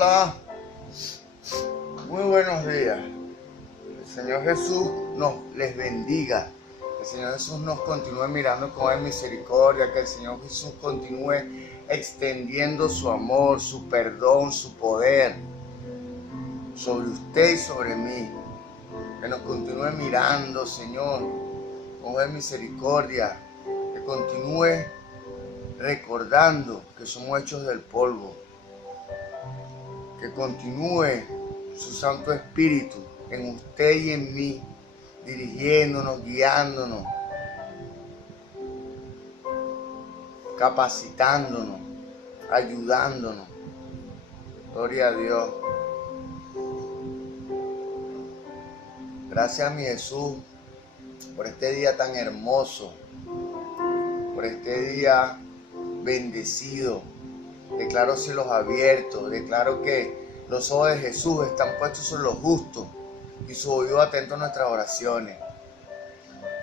Hola, muy buenos días. El Señor Jesús les bendiga. El Señor Jesús nos continúe mirando con misericordia. Que el Señor Jesús continúe extendiendo su amor, su perdón, su poder sobre usted y sobre mí. Que nos continúe mirando, Señor, con misericordia. Que continúe recordando que somos hechos del polvo. Que continúe su Santo Espíritu en usted y en mí, dirigiéndonos, guiándonos, capacitándonos, ayudándonos. Gloria a Dios. Gracias a mi Jesús por este día tan hermoso, por este día bendecido. Declaro cielos abiertos, declaro que los ojos de Jesús están puestos sobre los justos y sus oídos atentos a nuestras oraciones,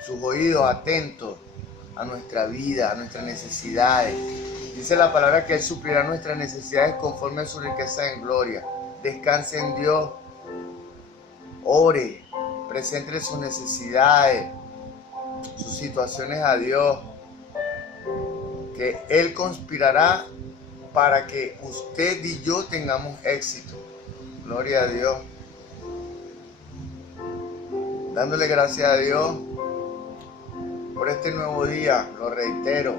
sus oídos atentos a nuestra vida, a nuestras necesidades. Dice la palabra que Él suplirá nuestras necesidades conforme a su riqueza en gloria. Descanse en Dios, ore, presente sus necesidades, sus situaciones a Dios, que Él conspirará para que usted y yo tengamos éxito. Gloria a Dios. Dándole gracias a Dios por este nuevo día, lo reitero.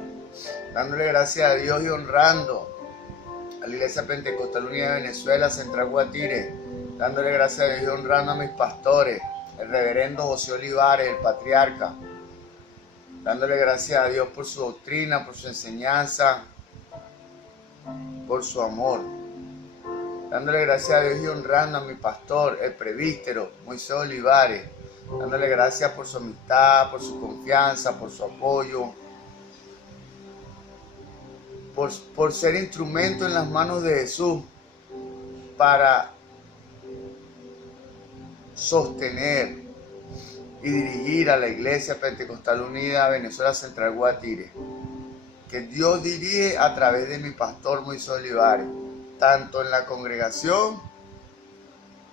Dándole gracias a Dios y honrando a la Iglesia Pentecostal Unida de Venezuela, Central Guatire. Dándole gracias a Dios y honrando a mis pastores, el reverendo José Olivares, el patriarca. Dándole gracias a Dios por su doctrina, por su enseñanza, por su amor. Dándole gracias a Dios y honrando a mi pastor, el presbítero Moisés Olivares. Dándole gracias por su amistad, por su confianza, por su apoyo, por ser instrumento en las manos de Jesús para sostener y dirigir a la Iglesia Pentecostal Unida Venezuela Central Guatire, que Dios dirige a través de mi pastor Moisés Olivares, tanto en la congregación.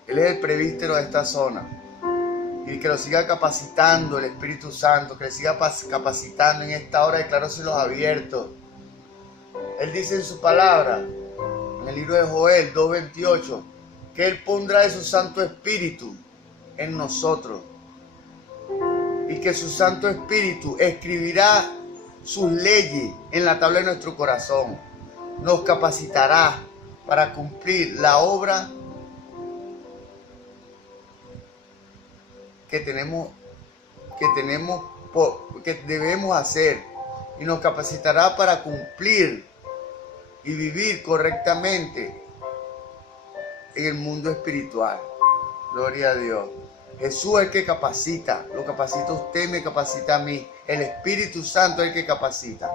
Él es el presbítero de esta zona, y que lo siga capacitando el Espíritu Santo, que le siga capacitando en esta hora de claros cielos abiertos. Él dice en su palabra, en el libro de Joel 2:28, que Él pondrá de su Santo Espíritu en nosotros, y que su Santo Espíritu escribirá sus leyes en la tabla de nuestro corazón. Nos capacitará para cumplir la obra que debemos hacer, y nos capacitará para cumplir y vivir correctamente en el mundo espiritual. Gloria a Dios. Jesús es el que capacita, lo capacita usted, me capacita a mí. El Espíritu Santo es el que capacita.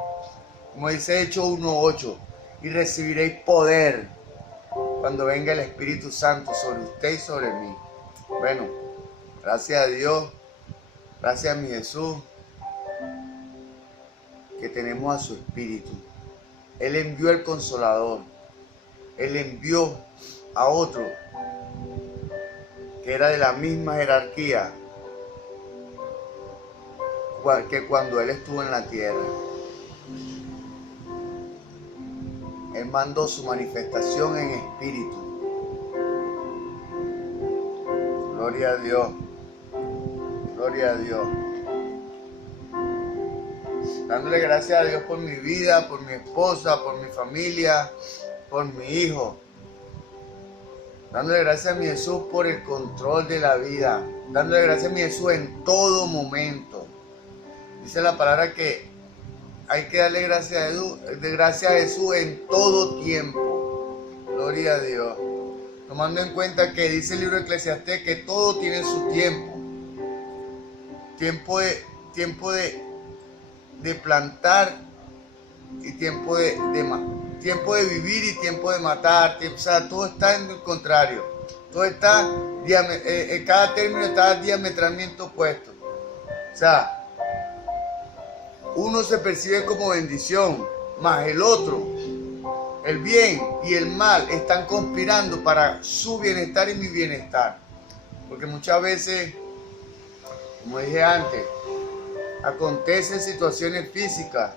Como dice Hechos 1:8, y recibiréis poder cuando venga el Espíritu Santo sobre usted y sobre mí. Bueno, gracias a Dios, gracias a mi Jesús, que tenemos a su Espíritu. Él envió el Consolador, Él envió a otro que era de la misma jerarquía que cuando Él estuvo en la tierra. Él mandó su manifestación en espíritu. Gloria a Dios. Gloria a Dios. Dándole gracias a Dios por mi vida, por mi esposa, por mi familia, por mi hijo. Dándole gracias a mi Jesús por el control de la vida. Dándole gracias a mi Jesús en todo momento. Dice la palabra que hay que darle gracias a Jesús en todo tiempo. Gloria a Dios. Tomando en cuenta que dice el libro de Eclesiastés que todo tiene su tiempo. Tiempo de plantar y tiempo de vivir y tiempo de matar. O sea, todo está en el contrario. Todo está, cada término está diametralmente opuesto. O sea, uno se percibe como bendición, más el otro El bien y el mal están conspirando para su bienestar y mi bienestar. Porque muchas veces, como dije antes, acontecen situaciones físicas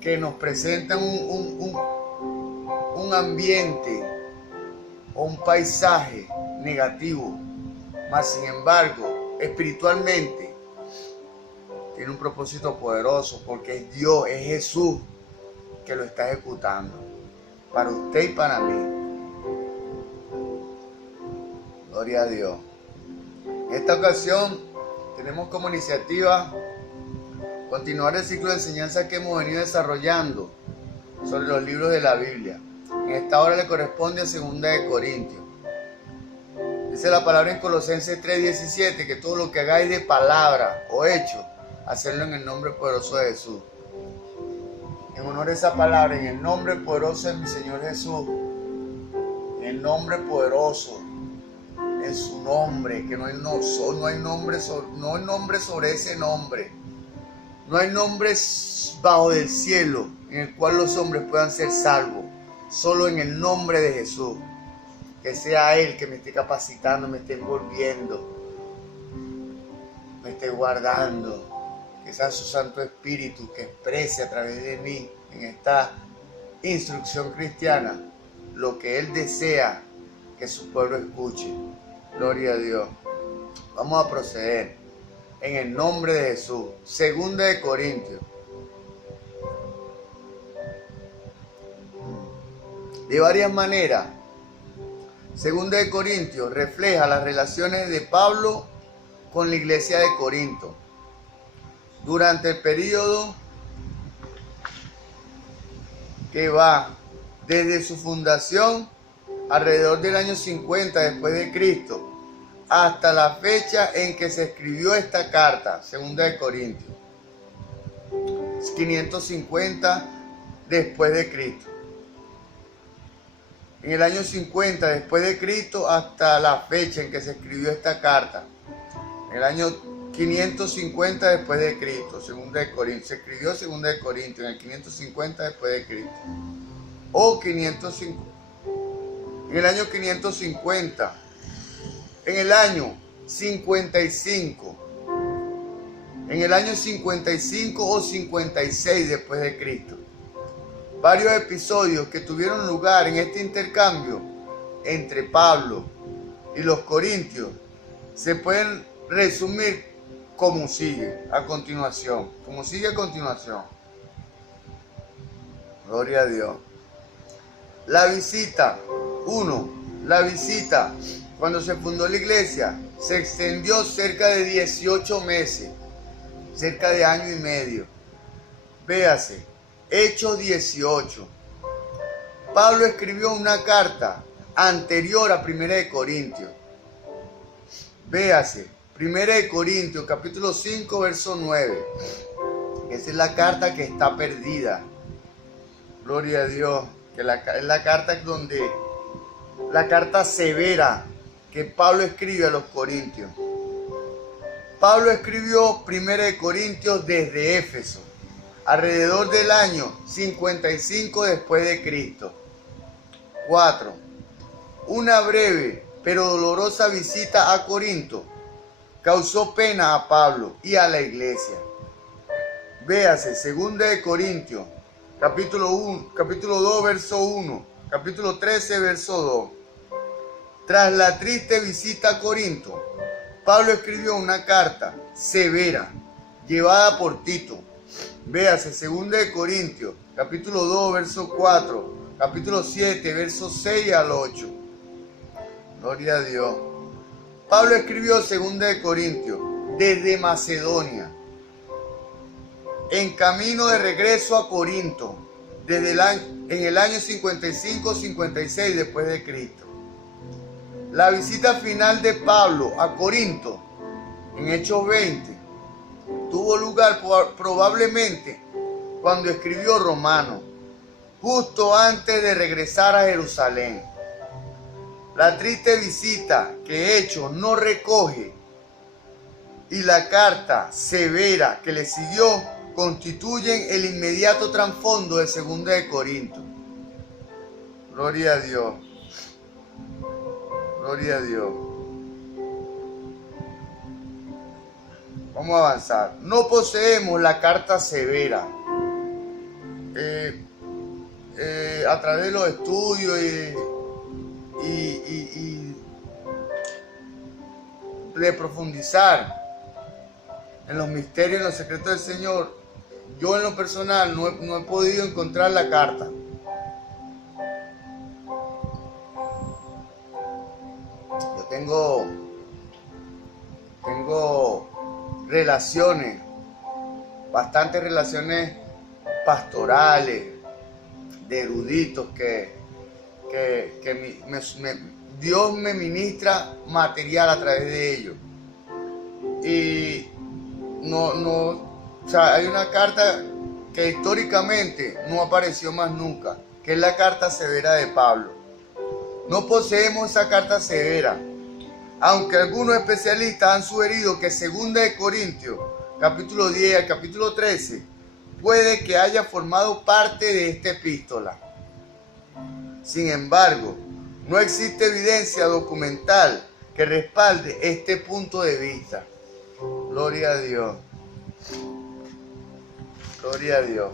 que nos presentan un ambiente o un paisaje negativo. Mas sin embargo, espiritualmente, tiene un propósito poderoso porque es Dios, es Jesús que lo está ejecutando para usted y para mí. Gloria a Dios. En esta ocasión tenemos como iniciativa continuar el ciclo de enseñanza que hemos venido desarrollando sobre los libros de la Biblia. En esta hora le corresponde a 2 Corintios. Dice la palabra en Colosenses 3:17 que todo lo que hagáis de palabra o hecho, hacerlo en el nombre poderoso de Jesús. En honor a esa palabra, en el nombre poderoso de mi Señor Jesús, en el nombre poderoso, en su nombre, que no hay nombre sobre ese nombre. No hay nombre bajo del cielo en el cual los hombres puedan ser salvos. Solo en el nombre de Jesús. Que sea Él que me esté capacitando, me esté envolviendo, me esté guardando. Que sea su Santo Espíritu que exprese a través de mí en esta instrucción cristiana lo que Él desea que su pueblo escuche. Gloria a Dios. Vamos a proceder en el nombre de Jesús. 2 Corintios. De varias maneras, 2 Corintios refleja las relaciones de Pablo con la iglesia de Corinto durante el periodo que va desde su fundación alrededor del año 50 después de Cristo hasta la fecha en que se escribió esta carta, 2 Corintios, 550 después de Cristo. En el año 50 después de Cristo hasta la fecha en que se escribió esta carta. En el año 550 después de Cristo, 2 Corintios. Se escribió 2 Corintios en el 550 después de Cristo. O 550. En el año 550. En el año 55. En el año 55 o 56 después de Cristo. Varios episodios que tuvieron lugar en este intercambio entre Pablo y los corintios se pueden resumir como sigue a continuación. Gloria a Dios. La visita. 1. La visita. Cuando se fundó la iglesia, se extendió cerca de 18 meses, cerca de año y medio. Véase. Hechos 18. Pablo escribió una carta anterior a 1 Corintios. Véase, 1 Corintios, capítulo 5, verso 9. Esa es la carta que está perdida. Gloria a Dios. Que es la carta la carta severa que Pablo escribe a los corintios. Pablo escribió 1 Corintios desde Éfeso, alrededor del año 55 después de Cristo. 4. Una breve pero dolorosa visita a Corinto causó pena a Pablo y a la iglesia. Véase 2 Corintios, capítulo 2, verso 1, capítulo 13, verso 2. Tras la triste visita a Corinto, Pablo escribió una carta severa llevada por Tito. Véase 2 Corintios, capítulo 2, verso 4, capítulo 7, versos 6 al 8. Gloria a Dios. Pablo escribió 2 Corintios desde Macedonia, en camino de regreso a Corinto, en el año 55-56 después de Cristo. La visita final de Pablo a Corinto, en Hechos 20, tuvo lugar probablemente cuando escribió Romanos, justo antes de regresar a Jerusalén. La triste visita que Hechos no recoge y la carta severa que le siguió constituyen el inmediato trasfondo de 2 Corintios. Gloria a Dios. Gloria a Dios. Vamos a avanzar. No poseemos la carta severa. A través de los estudios y de profundizar en los misterios y en los secretos del Señor, yo en lo personal no he podido encontrar la carta. Yo tengo relaciones, bastantes relaciones pastorales, de eruditos que Dios me ministra material a través de ellos. Y o sea, hay una carta que históricamente no apareció más nunca, que es la carta severa de Pablo. No poseemos esa carta severa, aunque algunos especialistas han sugerido que 2 de Corintios, capítulo 10 al capítulo 13, puede que haya formado parte de esta epístola. Sin embargo, no existe evidencia documental que respalde este punto de vista. Gloria a Dios. Gloria a Dios.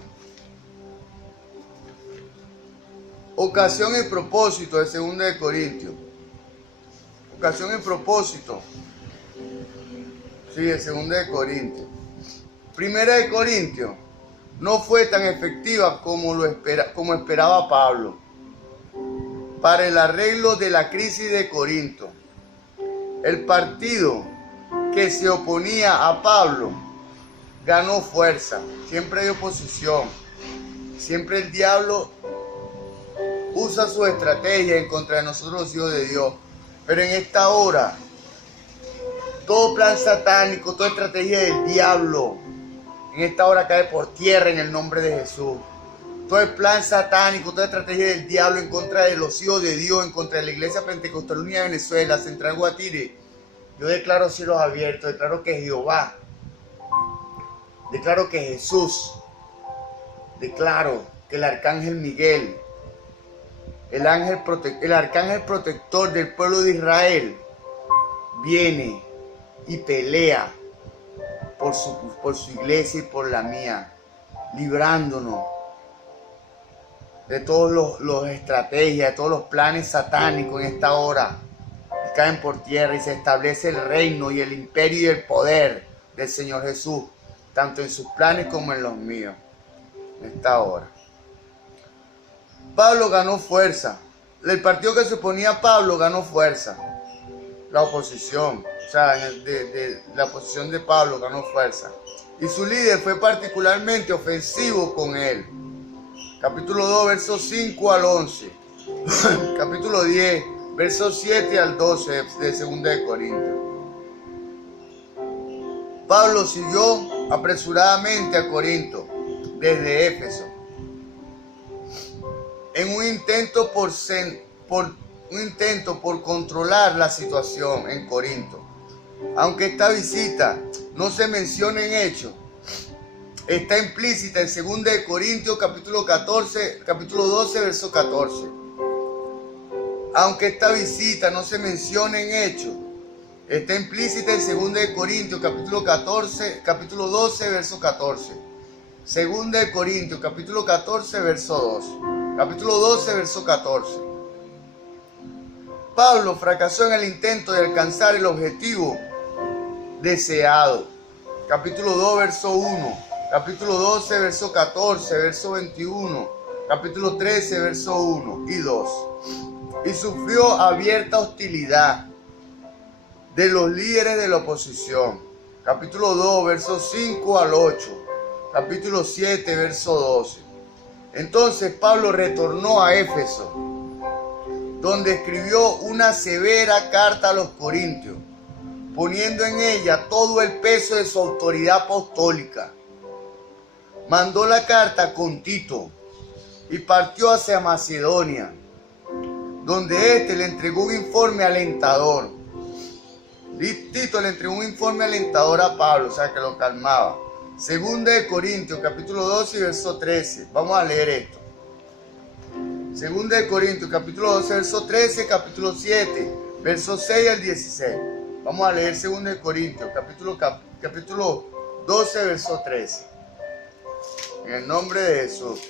Ocasión y propósito de 2 de Corintios. Ocasión y propósito. Sí, de 2 de Corintios. 1 de Corintios no fue tan efectiva como esperaba Pablo para el arreglo de la crisis de Corinto. El partido que se oponía a Pablo ganó fuerza. Siempre hay oposición. Siempre el diablo usa su estrategia en contra de nosotros los hijos de Dios. Pero en esta hora, todo plan satánico, toda estrategia del diablo, en esta hora cae por tierra en el nombre de Jesús. Todo el plan satánico, toda estrategia del diablo en contra de los hijos de Dios, en contra de la Iglesia Pentecostal Unida de Venezuela, Central Guatire. Yo declaro cielos abiertos, declaro que Jehová, declaro que Jesús, declaro que el arcángel Miguel, el arcángel protector del pueblo de Israel, viene y pelea por su iglesia y por la mía, librándonos de todas las estrategias, de todos los planes satánicos en esta hora. Y caen por tierra y se establece el reino y el imperio y el poder del Señor Jesús, tanto en sus planes como en los míos, en esta hora. Pablo ganó fuerza. El partido que se oponía a Pablo ganó fuerza. La oposición, o sea, la oposición de Pablo ganó fuerza. Y su líder fue particularmente ofensivo con él. Capítulo 2, versos 5 al 11. Capítulo 10, versos 7 al 12 de 2 de Corintios. Pablo siguió apresuradamente a Corinto desde Éfeso en un intento por controlar la situación en Corinto. Aunque esta visita no se menciona en Hechos, está implícita en 2 de Corintios capítulo 12, verso 14. Aunque esta visita no se menciona en Hechos, está implícita en 2 de Corintios capítulo 12, verso 14. 2 de Corintios capítulo 14, verso 2. Capítulo 12, verso 14. Pablo fracasó en el intento de alcanzar el objetivo deseado. Capítulo 2, verso 1. Capítulo 12, verso 14, verso 21. Capítulo 13, verso 1 y 2. Y sufrió abierta hostilidad de los líderes de la oposición. Capítulo 2, versos 5 al 8. Capítulo 7, verso 12. Entonces Pablo retornó a Éfeso, donde escribió una severa carta a los corintios, poniendo en ella todo el peso de su autoridad apostólica. Mandó la carta con Tito y partió hacia Macedonia, donde éste le entregó un informe alentador. Tito le entregó un informe alentador a Pablo, o sea que lo calmaba. 2 de Corintios, capítulo 12 y verso 13. Vamos a leer esto. Segunda de Corintios, capítulo 12, verso 13, capítulo 7, verso 6 al 16. Vamos a leer Segunda de Corintios, capítulo 12, verso 13. En el nombre de Jesús.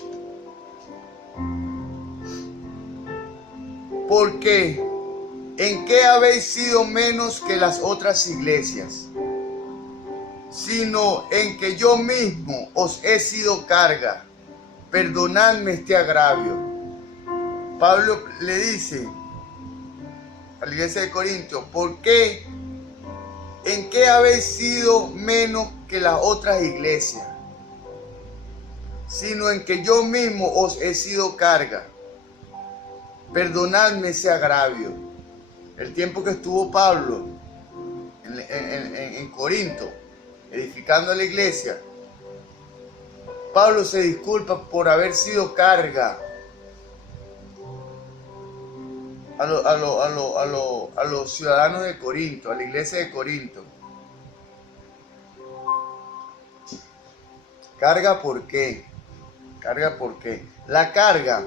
Porque ¿en qué habéis sido menos que las otras iglesias? Sino en que yo mismo os he sido carga. Perdonadme este agravio. Pablo le dice a la iglesia de Corintios, ¿por qué? ¿En qué habéis sido menos que las otras iglesias? Sino en que yo mismo os he sido carga. Perdonadme ese agravio. El tiempo que estuvo Pablo en Corinto, edificando la iglesia, Pablo se disculpa por haber sido carga a los ciudadanos de Corinto, a la iglesia de Corinto. ¿Carga por qué? ¿Carga por qué? La carga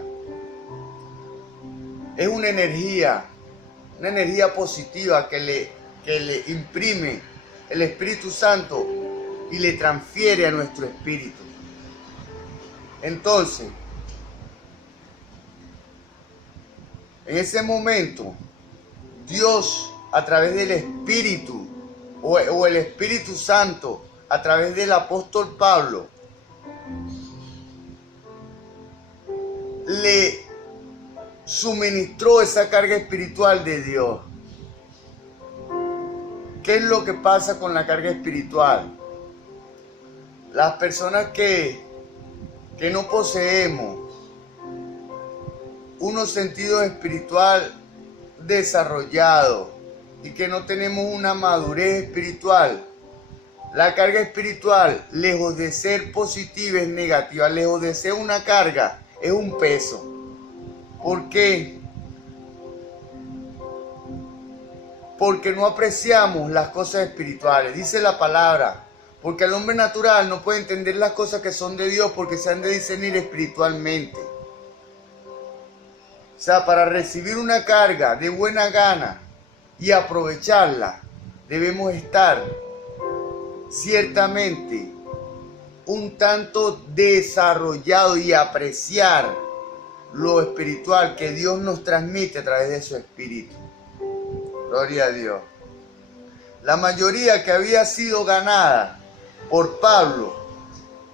es una energía positiva que le imprime el Espíritu Santo y le transfiere a nuestro espíritu. Entonces, en ese momento, Dios a través del Espíritu o el Espíritu Santo a través del apóstol Pablo le suministró esa carga espiritual de Dios. ¿Qué es lo que pasa con la carga espiritual? Las personas que no poseemos unos sentidos espiritual desarrollados y que no tenemos una madurez espiritual, la carga espiritual, lejos de ser positiva, es negativa. Lejos de ser una carga, es un peso. ¿Por qué? Porque no apreciamos las cosas espirituales. Dice la palabra, porque el hombre natural no puede entender las cosas que son de Dios porque se han de discernir espiritualmente. O sea, para recibir una carga de buena gana y aprovecharla, debemos estar ciertamente un tanto desarrollado y apreciar lo espiritual que Dios nos transmite a través de su espíritu. Gloria a Dios. La mayoría que había sido ganada por Pablo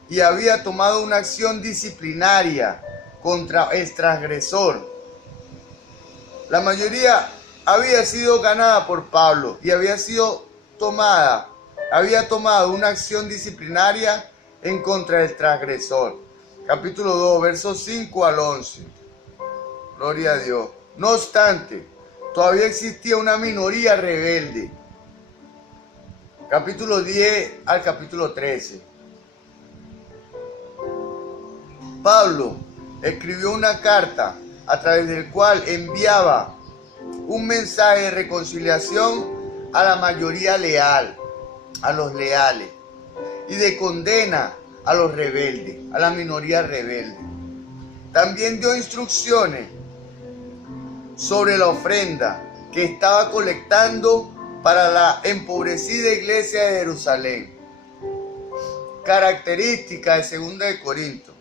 y había tomado una acción disciplinaria contra el transgresor. La mayoría había sido ganada por Pablo y había tomado una acción disciplinaria en contra del transgresor. Capítulo 2, versos 5 al 11. Gloria a Dios. No obstante, todavía existía una minoría rebelde. Capítulo 10 al capítulo 13. Pablo escribió una carta a través del cual enviaba un mensaje de reconciliación a la mayoría leal, a los leales, y de condena a los rebeldes, a la minoría rebelde. También dio instrucciones sobre la ofrenda que estaba colectando para la empobrecida iglesia de Jerusalén. Característica de Segunda de Corintios.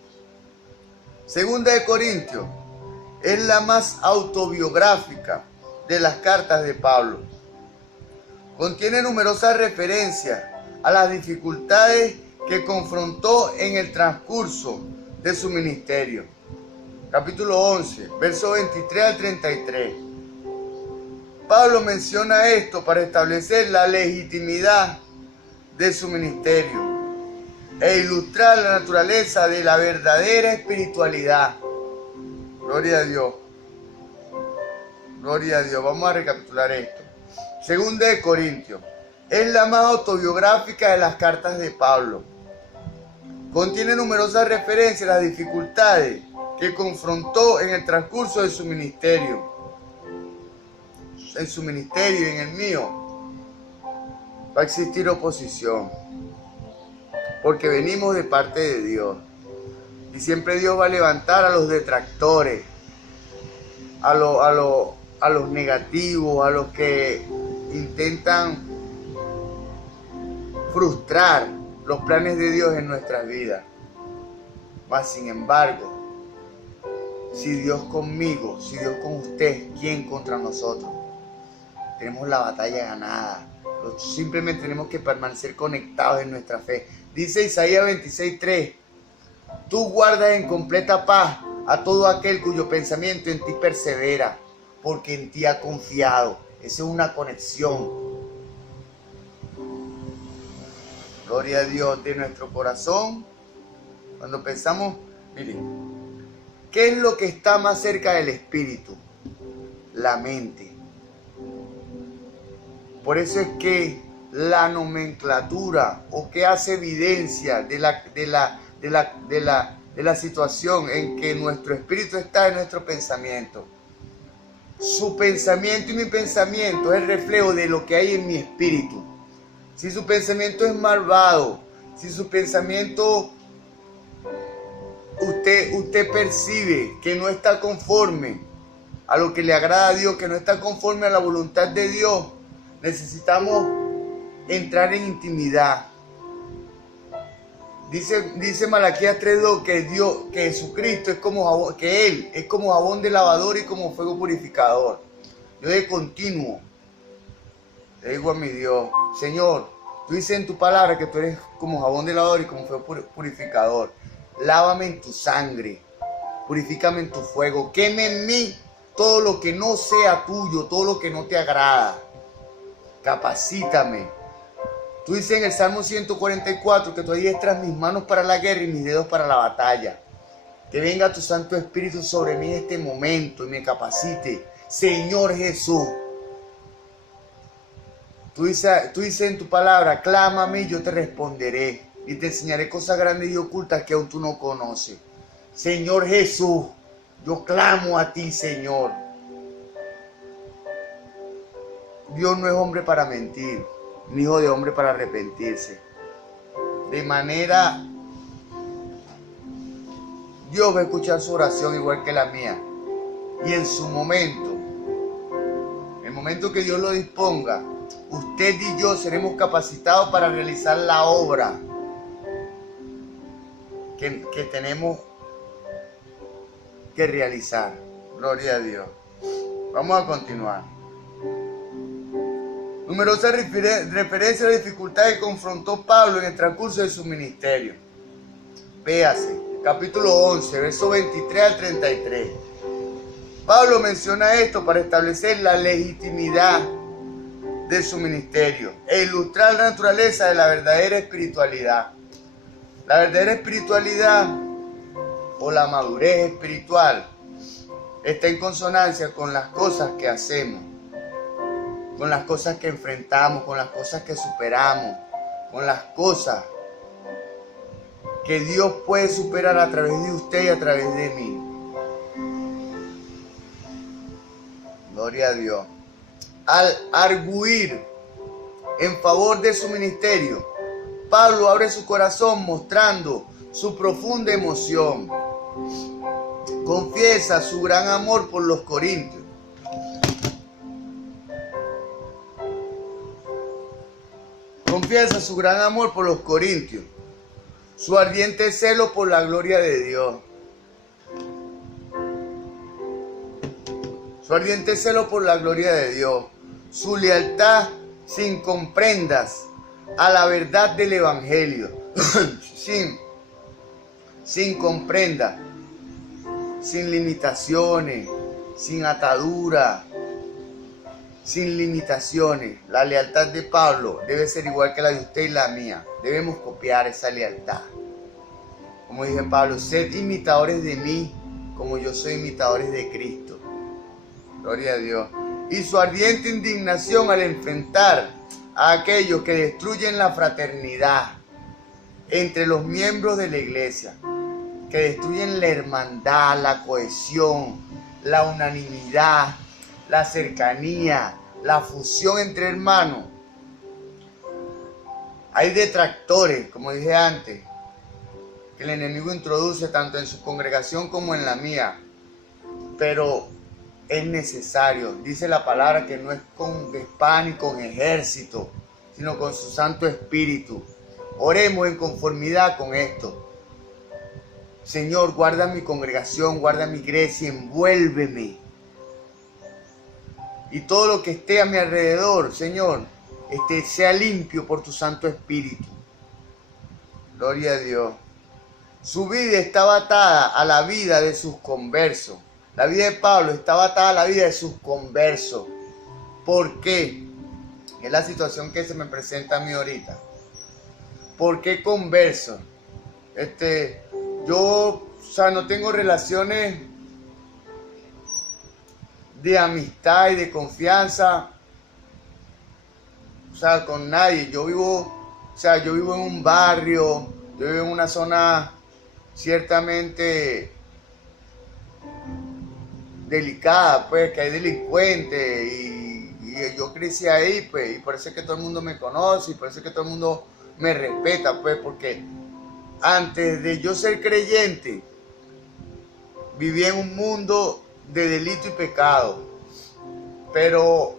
Segunda de Corintios es la más autobiográfica de las cartas de Pablo. Contiene numerosas referencias a las dificultades que confrontó en el transcurso de su ministerio. Capítulo 11, versos 23 al 33. Pablo menciona esto para establecer la legitimidad de su ministerio e ilustrar la naturaleza de la verdadera espiritualidad. Gloria a Dios. Gloria a Dios. Vamos a recapitular esto. Segunda de Corintios es la más autobiográfica de las cartas de Pablo. Contiene numerosas referencias a las dificultades que confrontó en el transcurso de su ministerio. En su ministerio y en el mío va a existir oposición, porque venimos de parte de Dios y siempre Dios va a levantar a los detractores, a los negativos, a los que intentan frustrar los planes de Dios en nuestras vidas. Mas sin embargo, si Dios conmigo, si Dios con usted, ¿quién contra nosotros? Tenemos la batalla ganada. Simplemente tenemos que permanecer conectados en nuestra fe. Dice Isaías 26:3, tú guardas en completa paz a todo aquel cuyo pensamiento en ti persevera, porque en ti ha confiado. Esa es una conexión. Gloria a Dios, de nuestro corazón. Cuando pensamos, miren, ¿qué es lo que está más cerca del espíritu? La mente. Por eso es que la nomenclatura, o que hace evidencia de la situación en que nuestro espíritu está en nuestro pensamiento. Su pensamiento y mi pensamiento es el reflejo de lo que hay en mi espíritu. Si su pensamiento es malvado, si su pensamiento usted percibe que no está conforme a lo que le agrada a Dios, que no está conforme a la voluntad de Dios, necesitamos entrar en intimidad. Dice Malaquías 3:2 que Jesucristo es como jabón, que Él es como jabón de lavador y como fuego purificador. Yo de continuo le digo a mi Dios, Señor, tú dices en tu palabra que tú eres como jabón de lavador y como fuego purificador. Lávame en tu sangre, purifícame en tu fuego, queme en mí todo lo que no sea tuyo, todo lo que no te agrada. Capacítame. Tú dices en el Salmo 144 que tú adiestras mis manos para la guerra y mis dedos para la batalla. Que venga tu Santo Espíritu sobre mí en este momento y me capacite. Señor Jesús. Tú dices en tu palabra, clámame y yo te responderé. Y te enseñaré cosas grandes y ocultas que aún tú no conoces. Señor Jesús, yo clamo a ti, Señor. Dios no es hombre para mentir, ni hijo de hombre para arrepentirse. De manera, Dios va a escuchar su oración igual que la mía. Y en su momento, el momento que Dios lo disponga, usted y yo seremos capacitados para realizar la obra que tenemos que realizar. Gloria a Dios. Vamos a continuar. Numerosas referencias a la dificultad que confrontó Pablo en el transcurso de su ministerio. Véase, capítulo 11, verso 23 al 33. Pablo menciona esto para establecer la legitimidad de su ministerio e ilustrar la naturaleza de la verdadera espiritualidad. La verdadera espiritualidad o la madurez espiritual está en consonancia con las cosas que hacemos, con las cosas que enfrentamos, con las cosas que superamos, con las cosas que Dios puede superar a través de usted y a través de mí. Gloria a Dios. Al arguir en favor de su ministerio, Pablo abre su corazón mostrando su profunda emoción. Confiesa su gran amor por los corintios. Confiesa su gran amor por los corintios, su ardiente celo por la gloria de Dios. Su ardiente celo por la gloria de Dios, su lealtad sin comprendas a la verdad del Evangelio, sin comprenda, sin limitaciones, sin atadura, sin limitaciones. La lealtad de Pablo debe ser igual que la de usted y la mía. Debemos copiar esa lealtad. Como dice Pablo, sed imitadores de mí, como yo soy imitadores de Cristo. Gloria a Dios. Y su ardiente indignación al enfrentar a aquellos que destruyen la fraternidad entre los miembros de la iglesia, que destruyen la hermandad, la cohesión, la unanimidad, la cercanía, la fusión entre hermanos. Hay detractores, como dije antes, que el enemigo introduce tanto en su congregación como en la mía, pero es necesario. Dice la palabra que no es con espada ni con ejército, sino con su Santo Espíritu. Oremos en conformidad con esto. Señor, guarda mi congregación, guarda mi iglesia, envuélveme. Y todo lo que esté a mi alrededor, Señor, sea limpio por tu Santo Espíritu. Gloria a Dios. Su vida estaba atada a la vida de sus conversos. La vida de Pablo estaba atada a la vida de sus conversos. ¿Por qué? Es la situación que se me presenta a mí ahorita. ¿Por qué conversos? Yo, no tengo relaciones de amistad y de confianza, con nadie. Yo vivo en un barrio, yo vivo en una zona ciertamente delicada, pues, que hay delincuentes y yo crecí ahí, pues, y por eso es que todo el mundo me conoce y por eso es que todo el mundo me respeta, pues, porque antes de yo ser creyente, vivía en un mundo de delito y pecado, pero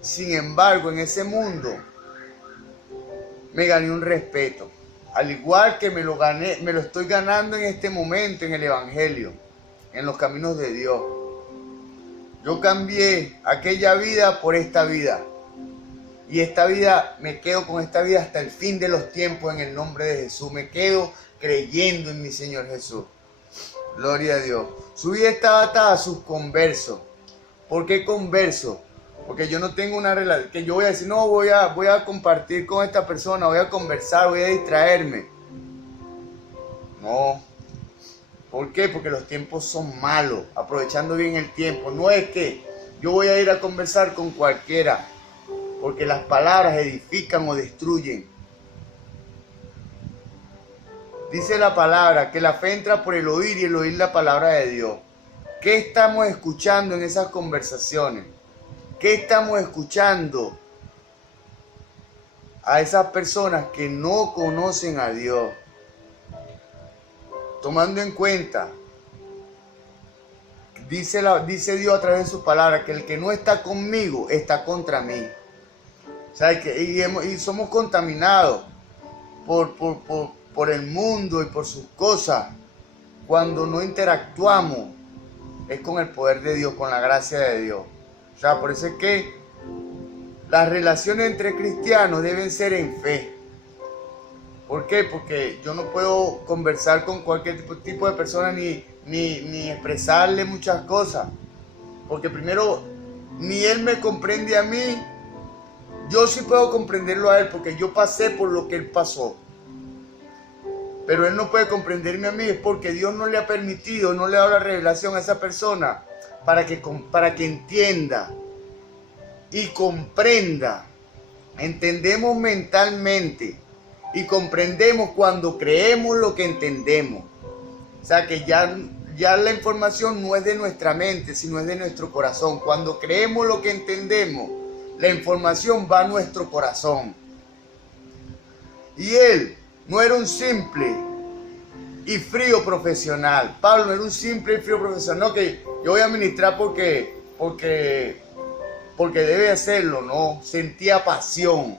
sin embargo en ese mundo me gané un respeto, al igual que me lo estoy ganando en este momento en el Evangelio, en los caminos de Dios. Yo cambié aquella vida por esta vida. Y esta vida, me quedo con esta vida hasta el fin de los tiempos en el nombre de Jesús. Me quedo creyendo en mi Señor Jesús. Gloria a Dios. Su vida estaba atada a sus conversos. ¿Por qué conversos? Porque yo no tengo una relación que yo voy a decir, no, voy a compartir con esta persona, voy a conversar, voy a distraerme. No. ¿Por qué? Porque los tiempos son malos, aprovechando bien el tiempo. No es que yo voy a ir a conversar con cualquiera, porque las palabras edifican o destruyen. Dice la palabra que la fe entra por el oír y el oír la palabra de Dios. ¿Qué estamos escuchando en esas conversaciones? ¿Qué estamos escuchando a esas personas que no conocen a Dios? Tomando en cuenta, dice Dios a través de su palabra, que el que no está conmigo está contra mí. ¿Sabes? Y somos contaminados por el mundo y por sus cosas. Cuando no interactuamos es con el poder de Dios, con la gracia de Dios. Por eso es que las relaciones entre cristianos deben ser en fe. ¿Por qué? Porque yo no puedo conversar con cualquier tipo de persona ni expresarle muchas cosas. Porque primero, ni él me comprende a mí. Yo sí puedo comprenderlo a él porque yo pasé por lo que él pasó. Pero él no puede comprenderme a mí, es porque Dios no le ha permitido, no le ha dado la revelación a esa persona para que entienda y comprenda. Entendemos mentalmente y comprendemos cuando creemos lo que entendemos. O sea que ya la información no es de nuestra mente, sino es de nuestro corazón. Cuando creemos lo que entendemos, la información va a nuestro corazón. Y él no era un simple y frío profesional. Pablo no era un simple y frío profesional. No que yo voy a ministrar porque debe hacerlo. No, sentía pasión.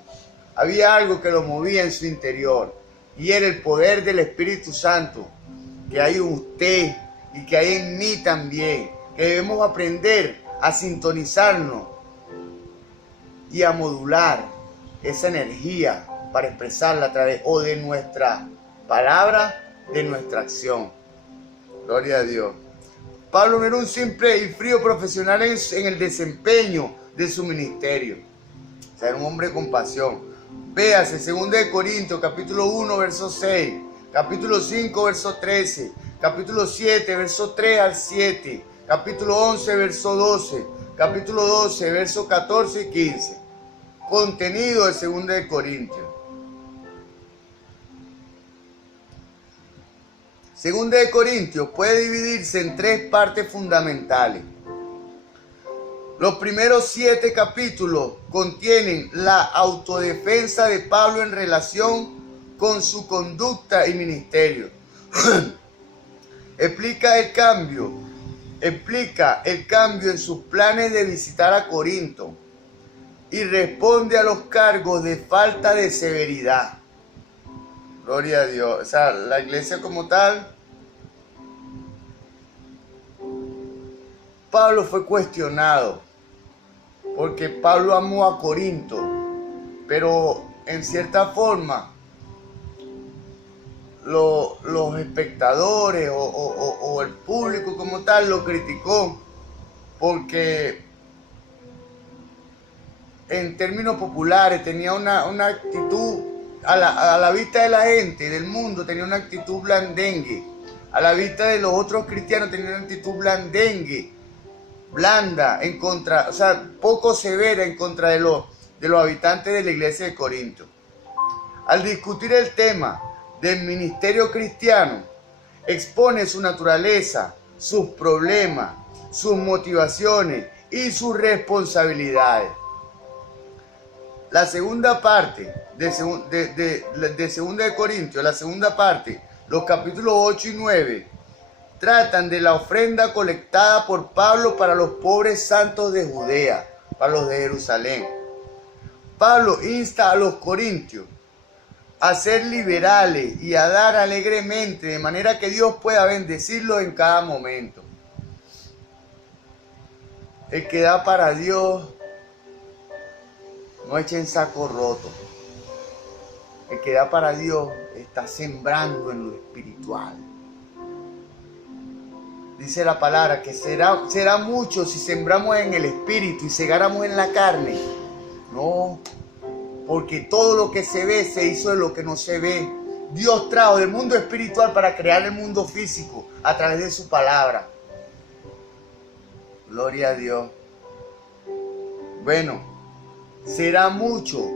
Había algo que lo movía en su interior. Y era el poder del Espíritu Santo que hay en usted y que hay en mí también. Que debemos aprender a sintonizarnos y a modular esa energía para expresarla a través o de nuestra palabra, de nuestra acción. Gloria a Dios. Pablo no era un simple y frío profesional en el desempeño de su ministerio. O sea, era un hombre con pasión. Véase, 2 Corintios, capítulo 1, verso 6, capítulo 5, verso 13, capítulo 7, verso 3 al 7, capítulo 11, verso 12, capítulo 12, verso 14 y 15. Contenido de 2 Corintios. 2 Corintios puede dividirse en 3 partes fundamentales. Los primeros 7 capítulos contienen la autodefensa de Pablo en relación con su conducta y ministerio. Explica el cambio explica el cambio en sus planes de visitar a Corinto y responde a los cargos de falta de severidad. Gloria a Dios. O sea, la iglesia como tal, Pablo fue cuestionado porque Pablo amó a Corinto, pero en cierta forma los espectadores o el público como tal lo criticó porque en términos populares tenía una actitud a la vista de la gente del mundo, tenía una actitud blandengue. A la vista de los otros cristianos tenía una actitud blandengue, blanda, en contra, o sea, poco severa en contra de los habitantes de la iglesia de Corinto. Al discutir el tema del ministerio cristiano, expone su naturaleza, sus problemas, sus motivaciones y sus responsabilidades. La segunda parte de 2 de Corintios, la segunda parte, los capítulos 8 y 9, tratan de la ofrenda colectada por Pablo para los pobres santos de Judea, para los de Jerusalén. Pablo insta a los corintios a ser liberales y a dar alegremente, de manera que Dios pueda bendecirlos en cada momento. El que da para Dios no echa en saco roto. El que da para Dios está sembrando en lo espiritual. Dice la palabra que será mucho si sembramos en el espíritu y segáramos en la carne. No, porque todo lo que se ve se hizo de lo que no se ve. Dios trajo del mundo espiritual para crear el mundo físico a través de su palabra. Gloria a Dios. Bueno, será mucho,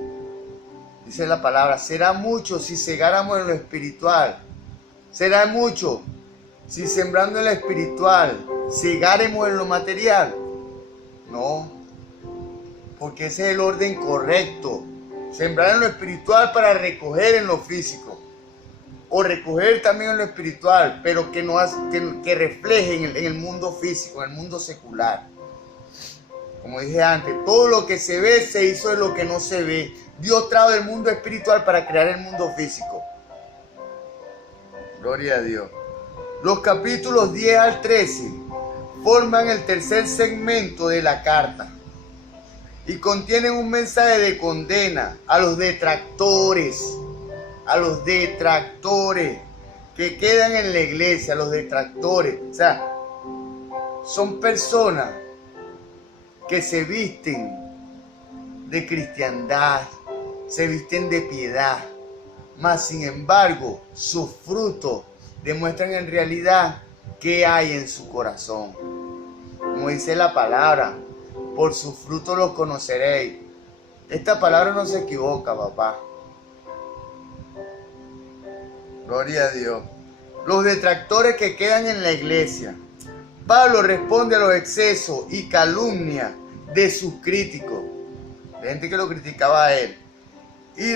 dice la palabra, será mucho si segáramos en lo espiritual. Será mucho si sembrando en lo espiritual segáremos en lo material. No, porque ese es el orden correcto. Sembrar en lo espiritual para recoger en lo físico. O recoger también en lo espiritual, pero que refleje en el mundo físico, en el mundo secular. Como dije antes, todo lo que se ve se hizo de lo que no se ve. Dios trajo el mundo espiritual para crear el mundo físico. Gloria a Dios. Los capítulos 10 al 13 forman el tercer segmento de la carta y contienen un mensaje de condena a los detractores que quedan en la iglesia, a los detractores. O sea, son personas que se visten de cristiandad, se visten de piedad, mas sin embargo sus frutos demuestran en realidad qué hay en su corazón. Como dice la palabra, por sus frutos los conoceréis. Esta palabra no se equivoca, papá. Gloria a Dios. Los detractores que quedan en la iglesia. Pablo responde a los excesos y calumnias de sus críticos, de gente que lo criticaba a él, y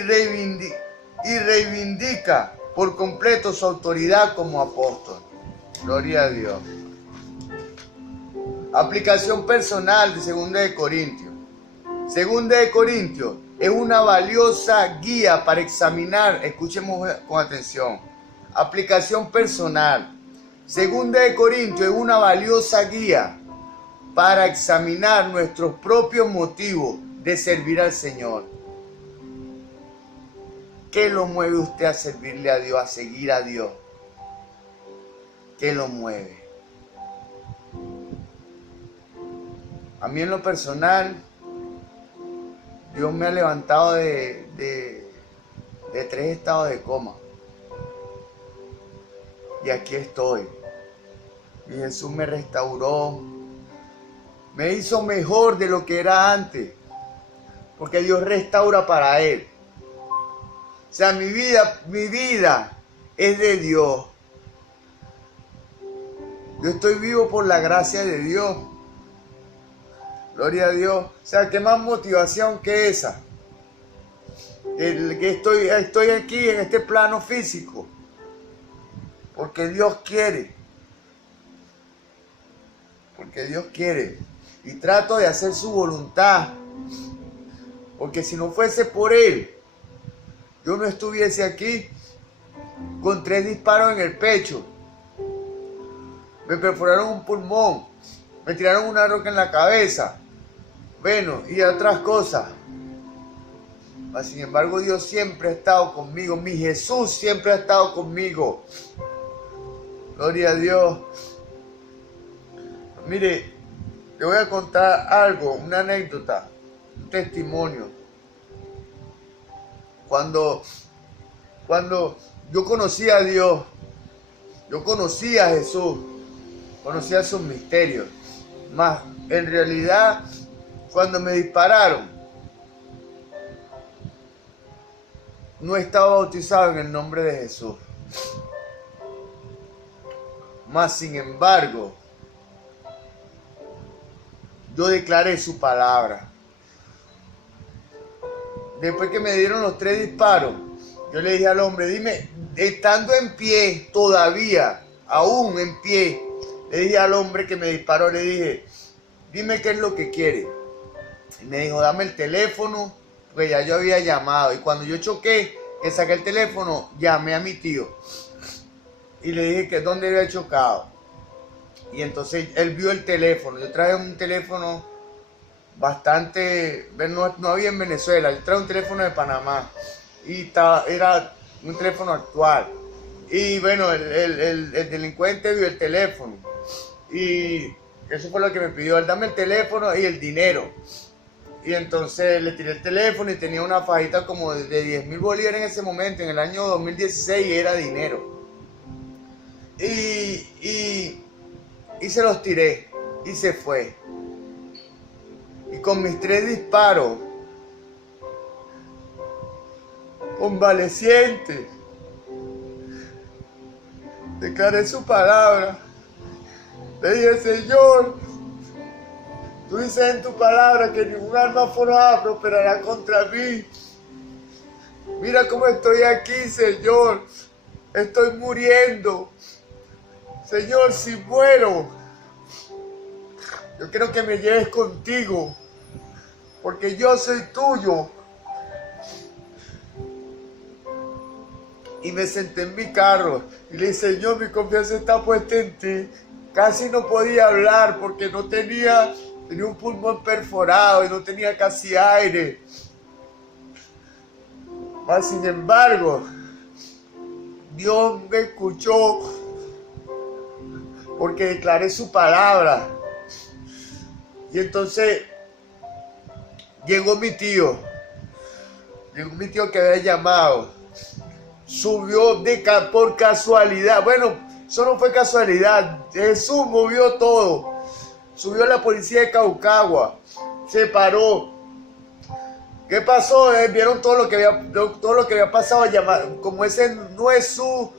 reivindica por completo su autoridad como apóstol. Gloria a Dios. Aplicación personal de 2 de Corintios. 2 de Corintios es una valiosa guía para examinar, escuchemos con atención, aplicación personal. 2 de Corintios es una valiosa guía para examinar nuestros propios motivos de servir al Señor. ¿Qué lo mueve usted a servirle a Dios, a seguir a Dios? ¿Qué lo mueve? A mí en lo personal, Dios me ha levantado de 3 estados de coma. Y aquí estoy. Y Jesús me restauró. Me hizo mejor de lo que era antes. Porque Dios restaura para Él. O sea, mi vida es de Dios. Yo estoy vivo por la gracia de Dios. Gloria a Dios. O sea, ¿qué más motivación que esa? Que estoy aquí en este plano físico. Porque Dios quiere. porque Dios quiere. Y trato de hacer su voluntad. Porque si no fuese por Él, yo no estuviese aquí con 3 disparos en el pecho. Me perforaron un pulmón. Me tiraron una roca en la cabeza. Bueno, y otras cosas. Mas, sin embargo, Dios siempre ha estado conmigo. Mi Jesús siempre ha estado conmigo. Gloria a Dios. Mire, le voy a contar algo, una anécdota, un testimonio. Cuando yo conocí a Dios, yo conocí a Jesús, conocía sus misterios. Mas, en realidad, cuando me dispararon, no estaba bautizado en el nombre de Jesús. Mas, sin embargo, yo declaré su palabra. Después que me dieron los 3 disparos, yo le dije al hombre, dime, estando en pie todavía, aún en pie, le dije al hombre que me disparó, le dije, dime qué es lo que quiere. Y me dijo, dame el teléfono, porque ya yo había llamado. Y cuando yo choqué, que saqué el teléfono, llamé a mi tío. Y le dije que dónde había chocado. Y entonces él vio el teléfono. Yo traje un teléfono bastante, no había en Venezuela. Yo traje un teléfono de Panamá. Y era un teléfono actual. Y bueno, el delincuente vio el teléfono. Y eso fue lo que me pidió. Él dame el teléfono y el dinero. Y entonces le tiré el teléfono y tenía una fajita como de 10,000 bolívares en ese momento, en el año 2016, y era dinero. Y se los tiré y se fue. Y con mis 3 disparos, convaleciente, declaré su palabra. Le dije, Señor, tú dices en tu palabra que ningún arma forjada prosperará contra mí. Mira cómo estoy aquí, Señor. Estoy muriendo. Señor, si muero, yo quiero que me lleves contigo, porque yo soy tuyo. Y me senté en mi carro y le dije, Señor, mi confianza está puesta en ti. Casi no podía hablar porque tenía un pulmón perforado y no tenía casi aire. Mas, sin embargo, Dios me escuchó porque declaré su palabra. Y entonces llegó mi tío que había llamado. Subió por casualidad. Bueno, eso no fue casualidad. Jesús movió todo. Subió la policía de Caucagua. Se paró. ¿Qué pasó? Vieron todo lo que había pasado. Como ese no es su.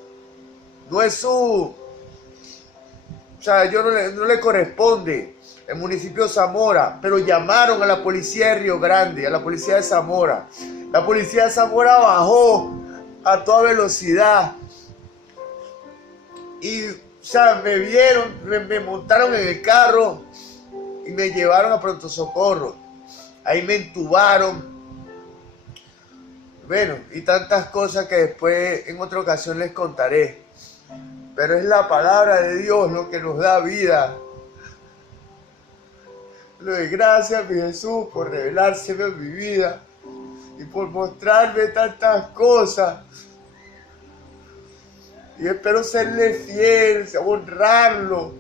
O sea, no le corresponde. El municipio de Zamora. Pero llamaron a la policía de Río Grande, a la policía de Zamora. La policía de Zamora bajó a toda velocidad. Y, o sea, me vieron, me montaron en el carro y me llevaron a Pronto Socorro. Ahí me entubaron. Bueno, y tantas cosas que después en otra ocasión les contaré. Pero es la palabra de Dios lo que nos da vida. Le doy gracias a mi Jesús por revelárseme en mi vida y por mostrarme tantas cosas. Y espero serle fiel, honrarlo.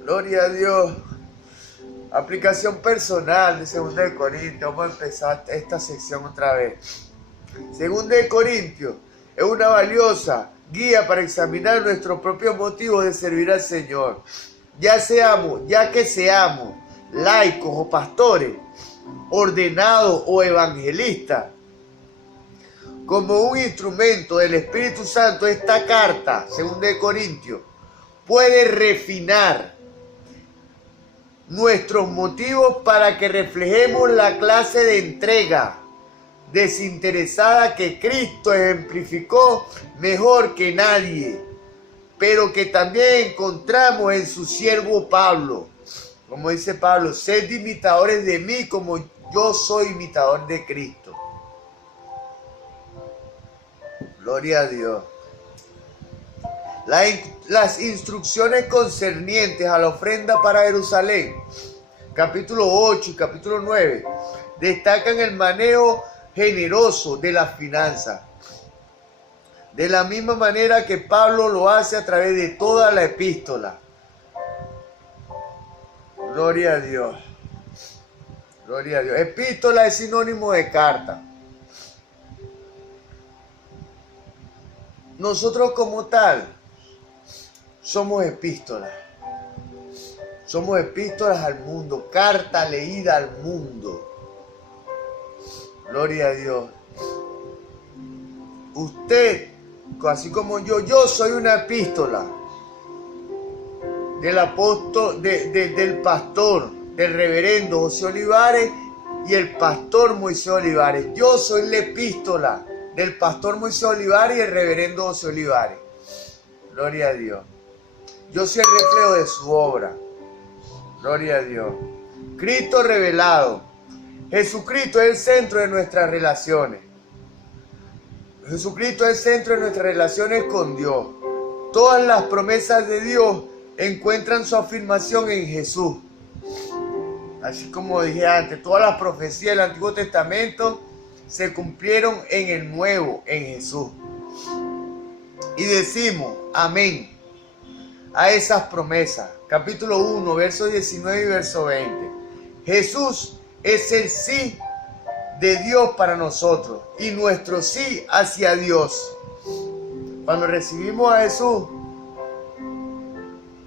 Gloria a Dios. Aplicación personal de 2 de Corintios. Vamos a empezar esta sección otra vez. 2 de Corintios es una valiosa guía para examinar nuestros propios motivos de servir al Señor. Ya que seamos laicos o pastores, ordenados o evangelistas, como un instrumento del Espíritu Santo, esta carta, 2 de Corintios, puede refinar nuestros motivos para que reflejemos la clase de entrega desinteresada que Cristo ejemplificó mejor que nadie. pero que también encontramos en su siervo Pablo. Como dice Pablo, sed imitadores de mí como yo soy imitador de Cristo. Gloria a Dios. Las instrucciones concernientes a la ofrenda para Jerusalén, capítulo 8 y capítulo 9, destacan el manejo generoso de las finanzas. De la misma manera que Pablo lo hace a través de toda la epístola. Gloria a Dios. Gloria a Dios. Epístola es sinónimo de carta. Nosotros como tal somos epístolas. Somos epístolas al mundo, carta leída al mundo. Gloria a Dios. Usted, así como yo soy una epístola del apóstol, del pastor, del reverendo José Olivares y el pastor Moisés Olivares. Yo soy la epístola del pastor Moisés Olivares y el reverendo José Olivares. Gloria a Dios. Yo soy el reflejo de su obra. Gloria a Dios. Cristo revelado. Jesucristo es el centro de nuestras relaciones. Jesucristo es el centro de nuestras relaciones con Dios. Todas las promesas de Dios encuentran su afirmación en Jesús. Así como dije antes, todas las profecías del Antiguo Testamento se cumplieron en el Nuevo, en Jesús. Y decimos amén a esas promesas. Capítulo 1, verso 19 y verso 20. Jesús es el sí de Dios para nosotros y nuestro sí hacia Dios. Cuando recibimos a Jesús,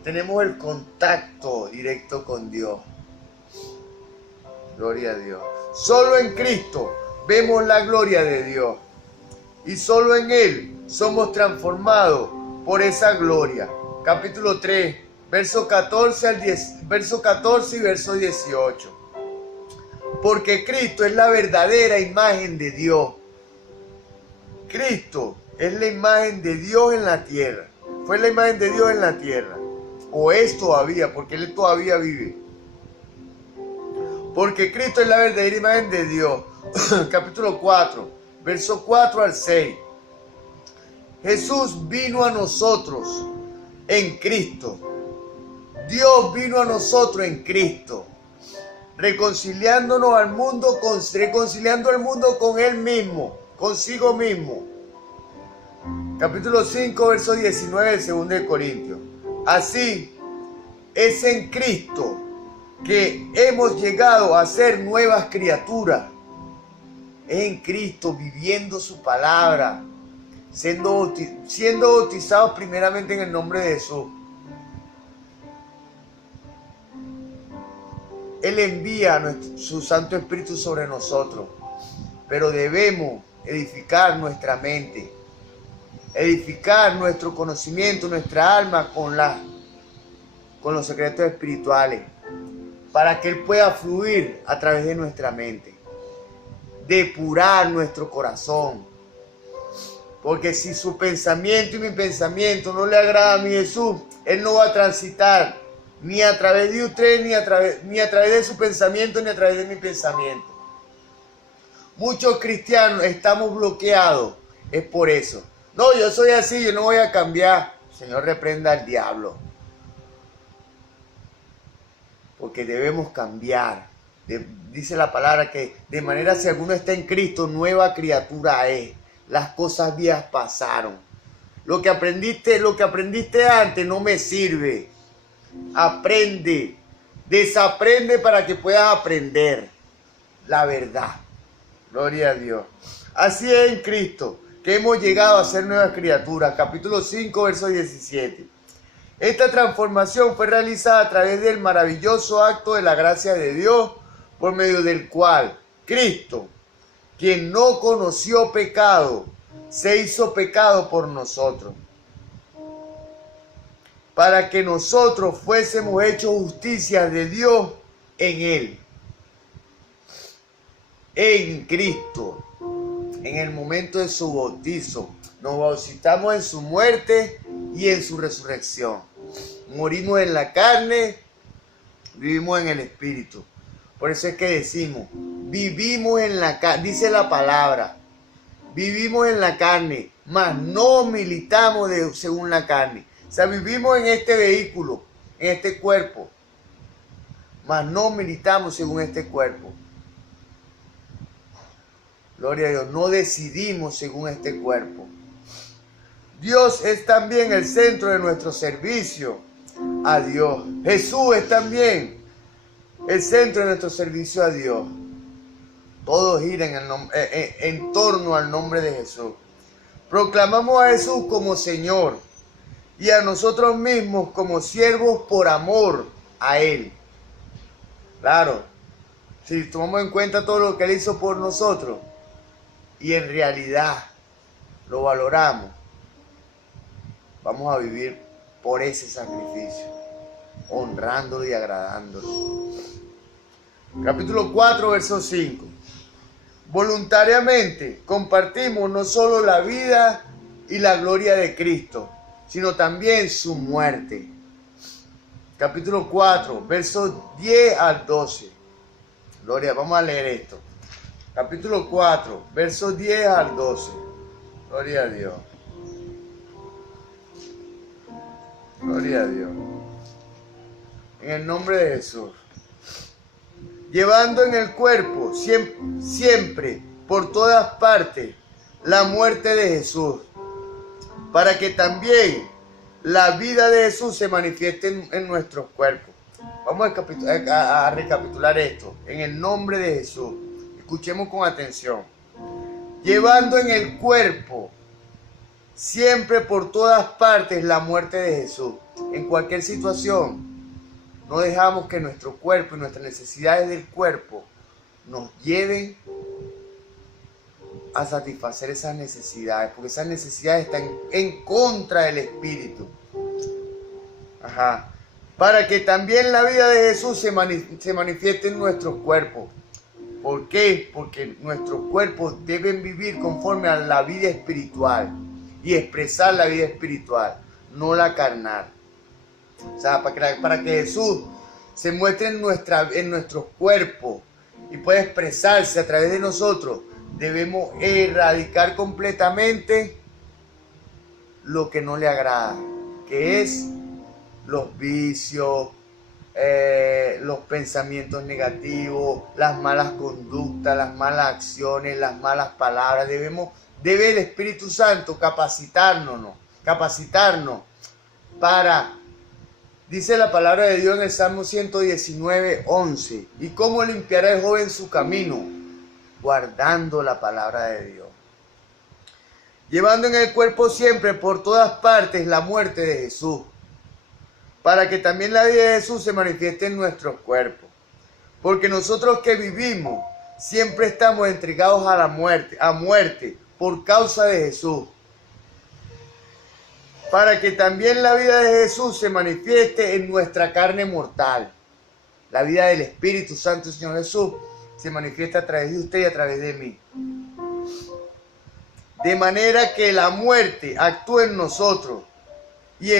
tenemos el contacto directo con Dios. Gloria a Dios. Solo en Cristo vemos la gloria de Dios y solo en Él somos transformados por esa gloria. Capítulo 3, verso 14 y verso 18. Porque Cristo es la verdadera imagen de Dios. Cristo es la imagen de Dios en la tierra. Fue la imagen de Dios en la tierra. O es todavía, porque Él todavía vive. Porque Cristo es la verdadera imagen de Dios. Capítulo 4, verso 4 al 6. Jesús vino a nosotros en Cristo. Dios vino a nosotros en Cristo. Reconciliando al mundo con Él mismo, consigo mismo. Capítulo 5, verso 19 de 2 de Corintios. Así es en Cristo que hemos llegado a ser nuevas criaturas. Es en Cristo, viviendo su palabra, siendo bautizados primeramente en el nombre de Jesús. Él envía su Santo Espíritu sobre nosotros, pero debemos edificar nuestra mente, edificar nuestro conocimiento, nuestra alma con los secretos espirituales, para que Él pueda fluir a través de nuestra mente, depurar nuestro corazón. Porque si su pensamiento y mi pensamiento no le agrada a mi Jesús, Él no va a transitar ni a través de usted, ni a través de su pensamiento, ni a través de mi pensamiento. Muchos cristianos estamos bloqueados, es por eso. No, yo soy así, yo no voy a cambiar. Señor, reprenda al diablo. Porque debemos cambiar. Dice la palabra que de manera si alguno está en Cristo, nueva criatura es. Las cosas viejas pasaron. Lo que aprendiste antes no me sirve. Aprende, desaprende para que puedas aprender la verdad. Gloria a Dios. Así es en Cristo que hemos llegado a ser nuevas criaturas. Capítulo 5, verso 17. Esta transformación fue realizada a través del maravilloso acto de la gracia de Dios, por medio del cual Cristo, quien no conoció pecado, se hizo pecado por nosotros, para que nosotros fuésemos hechos justicia de Dios en Él, en Cristo. En el momento de su bautizo, nos bautizamos en su muerte y en su resurrección. Morimos en la carne, vivimos en el espíritu. Por eso es que decimos, vivimos en la carne, dice la palabra, vivimos en la carne, mas no militamos según la carne. O sea, vivimos en este vehículo, en este cuerpo, mas no militamos según este cuerpo. Gloria a Dios, no decidimos según este cuerpo. Dios es también el centro de nuestro servicio a Dios. Jesús es también el centro de nuestro servicio a Dios. Todo gira en torno al nombre de Jesús. Proclamamos a Jesús como Señor y a nosotros mismos como siervos por amor a Él. Claro, si tomamos en cuenta todo lo que Él hizo por nosotros y en realidad lo valoramos, vamos a vivir por ese sacrificio, honrándolo y agradándolo. Capítulo 4, verso 5. Voluntariamente compartimos no solo la vida y la gloria de Cristo, sino también su muerte. Capítulo 4, versos 10 al 12. Gloria, vamos a leer esto. Capítulo 4, versos 10 al 12. Gloria a Dios. Gloria a Dios. En el nombre de Jesús. Llevando en el cuerpo siempre por todas partes la muerte de Jesús, para que también la vida de Jesús se manifieste en nuestros cuerpos. Vamos a recapitular esto. En el nombre de Jesús. Escuchemos con atención. Llevando en el cuerpo siempre por todas partes la muerte de Jesús. En cualquier situación, no dejamos que nuestro cuerpo y nuestras necesidades del cuerpo nos lleven a satisfacer esas necesidades, porque esas necesidades están en contra del Espíritu. Para que también la vida de Jesús se manifieste en nuestros cuerpos. ¿Por qué? Porque nuestros cuerpos deben vivir conforme a la vida espiritual y expresar la vida espiritual, no la carnal. O sea, para que Jesús se muestre en nuestros cuerpos y pueda expresarse a través de nosotros, debemos erradicar completamente lo que no le agrada, que es los vicios, los pensamientos negativos, las malas conductas, las malas acciones, las malas palabras. Debe el Espíritu Santo capacitarnos para, dice la palabra de Dios en el Salmo 119, 11, ¿y cómo limpiará el joven su camino? Guardando la palabra de Dios. Llevando en el cuerpo siempre por todas partes la muerte de Jesús, para que también la vida de Jesús se manifieste en nuestros cuerpos. Porque nosotros que vivimos siempre estamos entregados a muerte por causa de Jesús, para que también la vida de Jesús se manifieste en nuestra carne mortal. La vida del Espíritu Santo del Señor Jesús se manifiesta a través de usted y a través de mí. De manera que la muerte actúe en nosotros y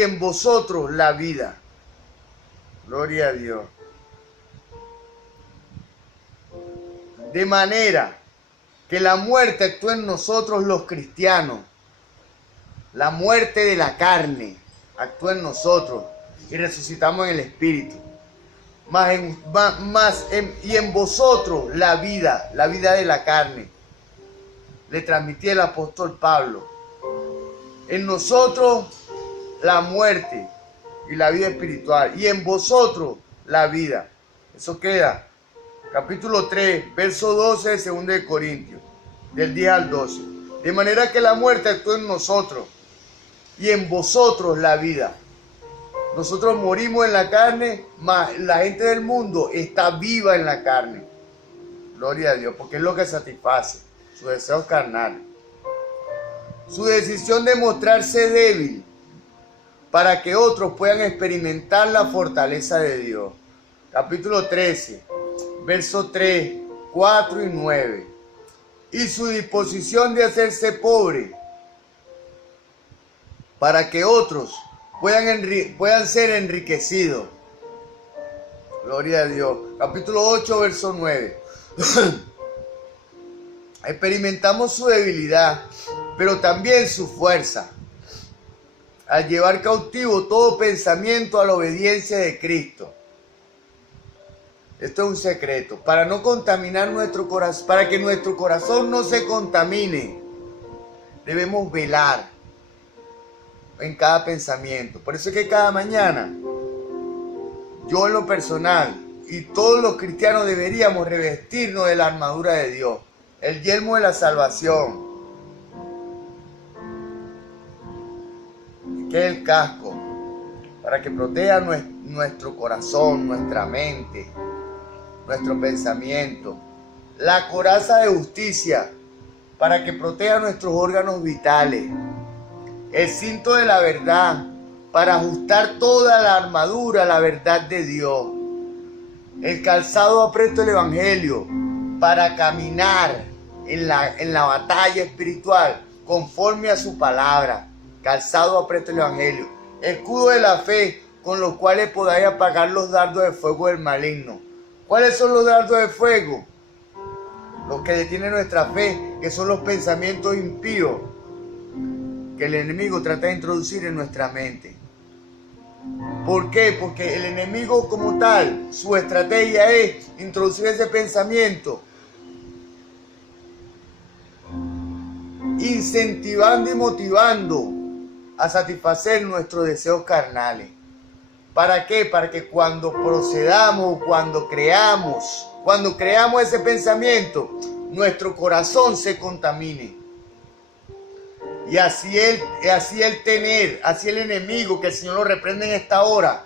en vosotros la vida. Gloria a Dios. De manera que la muerte actúe en nosotros los cristianos. La muerte de la carne actúa en nosotros y resucitamos en el Espíritu. Y en vosotros la vida de la carne. Le transmití el apóstol Pablo. En nosotros la muerte y la vida espiritual, y en vosotros la vida. Eso queda. Capítulo 3, verso 12 de 2 de Corintios, del 10 al 12. De manera que la muerte actúa en nosotros y en vosotros la vida. Nosotros morimos en la carne, mas la gente del mundo está viva en la carne. Gloria a Dios, porque es lo que satisface sus deseos carnales. Su decisión de mostrarse débil para que otros puedan experimentar la fortaleza de Dios. Capítulo 13, versos 3, 4 y 9. Y su disposición de hacerse pobre para que otros puedan ser enriquecidos. Gloria a Dios. Capítulo 8, verso 9. Experimentamos su debilidad, pero también su fuerza, al llevar cautivo todo pensamiento a la obediencia de Cristo. Esto es un secreto, para no contaminar nuestro corazón, para que nuestro corazón no se contamine. Debemos velar en cada pensamiento. Por eso es que cada mañana, yo en lo personal y todos los cristianos deberíamos revestirnos de la armadura de Dios, el yelmo de la salvación, que es el casco, para que proteja nuestro corazón, nuestra mente, nuestro pensamiento. La coraza de justicia, para que proteja nuestros órganos vitales. El cinto de la verdad, para ajustar toda la armadura a la verdad de Dios. El calzado apresto del Evangelio, para caminar en la batalla espiritual conforme a su palabra. Calzado apresto del Evangelio. Escudo de la fe, con los cuales podáis apagar los dardos de fuego del maligno. ¿Cuáles son los dardos de fuego? Los que detienen nuestra fe, que son los pensamientos impíos que el enemigo trata de introducir en nuestra mente. ¿Por qué? Porque el enemigo como tal, su estrategia es introducir ese pensamiento, incentivando y motivando a satisfacer nuestros deseos carnales. ¿Para qué? Para que cuando procedamos, cuando creamos ese pensamiento, nuestro corazón se contamine. Y así el enemigo, que el Señor lo reprende en esta hora,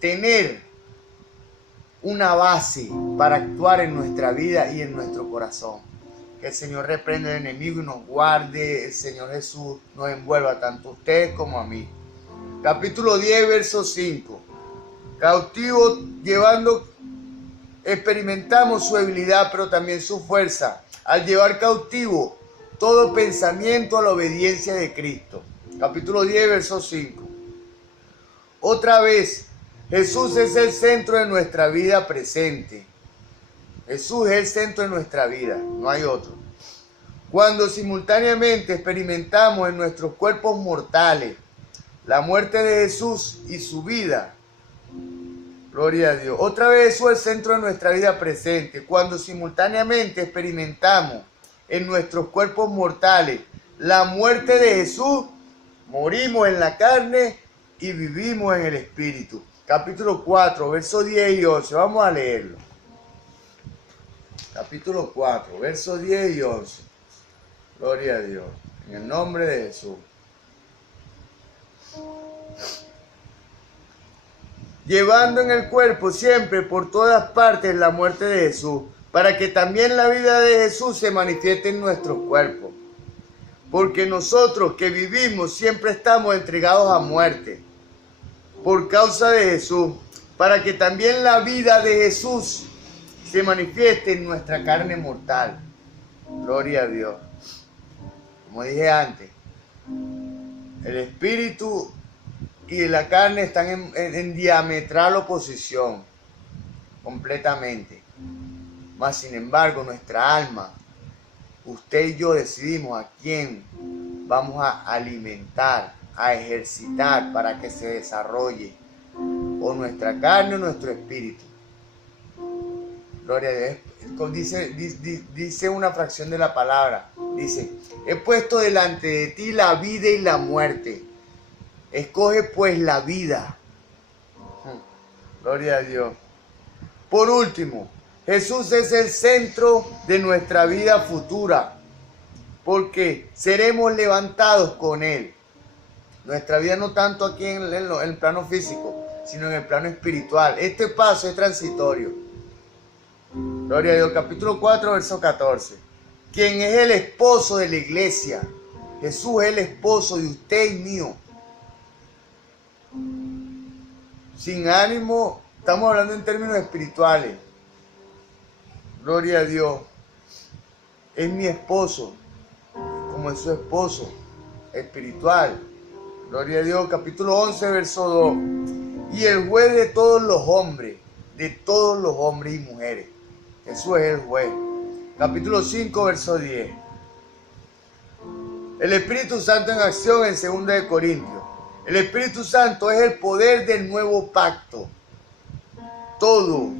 tener una base para actuar en nuestra vida y en nuestro corazón. Que el Señor reprenda al enemigo y nos guarde. El Señor Jesús nos envuelva tanto a ustedes como a mí. Capítulo 10, verso 5. Cautivo experimentamos su debilidad, pero también su fuerza, al llevar cautivo todo pensamiento a la obediencia de Cristo. Capítulo 10, verso 5. Otra vez, Jesús es el centro de nuestra vida presente. Jesús es el centro de nuestra vida, no hay otro. Cuando simultáneamente experimentamos en nuestros cuerpos mortales la muerte de Jesús y su vida, gloria a Dios. Otra vez Jesús es el centro de nuestra vida presente. Cuando simultáneamente experimentamos en nuestros cuerpos mortales la muerte de Jesús, morimos en la carne y vivimos en el Espíritu. Capítulo 4, versos 10 y 11. Vamos a leerlo. Capítulo 4, versos 10 y 11. Gloria a Dios. En el nombre de Jesús. Llevando en el cuerpo siempre por todas partes la muerte de Jesús, para que también la vida de Jesús se manifieste en nuestros cuerpos. Porque nosotros que vivimos siempre estamos entregados a muerte por causa de Jesús, para que también la vida de Jesús se manifieste en nuestra carne mortal. Gloria a Dios. Como dije antes, el espíritu y la carne están en diametral oposición, completamente. Mas sin embargo, nuestra alma, usted y yo decidimos a quién vamos a alimentar, a ejercitar para que se desarrolle, o nuestra carne o nuestro espíritu. Gloria a Dios. Dice una fracción de la palabra, dice: he puesto delante de ti la vida y la muerte, escoge pues la vida. Gloria a Dios. Por último, Jesús es el centro de nuestra vida futura, porque seremos levantados con Él. Nuestra vida no tanto aquí en el plano físico, sino en el plano espiritual. Este paso es transitorio. Gloria a Dios. Capítulo 4, verso 14. Quien es el esposo de la iglesia. Jesús es el esposo de usted y mío. Sin ánimo, estamos hablando en términos espirituales. Gloria a Dios. Es mi esposo, como es su esposo espiritual. Gloria a Dios, capítulo 11, verso 2. Y el juez de todos los hombres y mujeres. Jesús es el juez. Capítulo 5, verso 10. El Espíritu Santo en acción en 2 de Corintios. El Espíritu Santo es el poder del nuevo pacto. Todo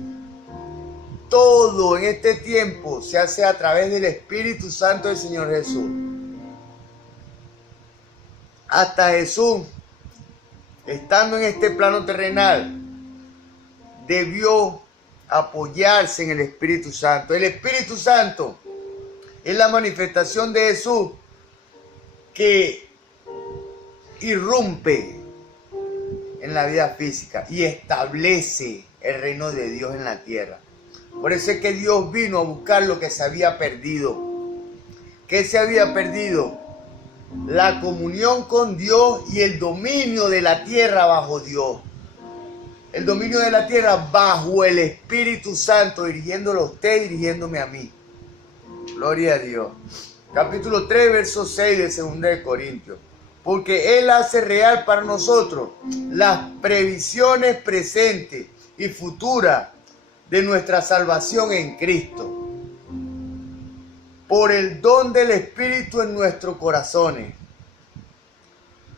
en este tiempo se hace a través del Espíritu Santo del Señor Jesús. Hasta Jesús, estando en este plano terrenal, debió apoyarse en el Espíritu Santo. El Espíritu Santo es la manifestación de Jesús que irrumpe en la vida física y establece el reino de Dios en la tierra. Por eso es que Dios vino a buscar lo que se había perdido. ¿Qué se había perdido? La comunión con Dios y el dominio de la tierra bajo Dios. El dominio de la tierra bajo el Espíritu Santo, dirigiéndolo a usted y dirigiéndome a mí. Gloria a Dios. Capítulo 3, verso 6 de 2 de Corintios. Porque Él hace real para nosotros las previsiones presentes y futuras de nuestra salvación en Cristo. Por el don del Espíritu en nuestros corazones.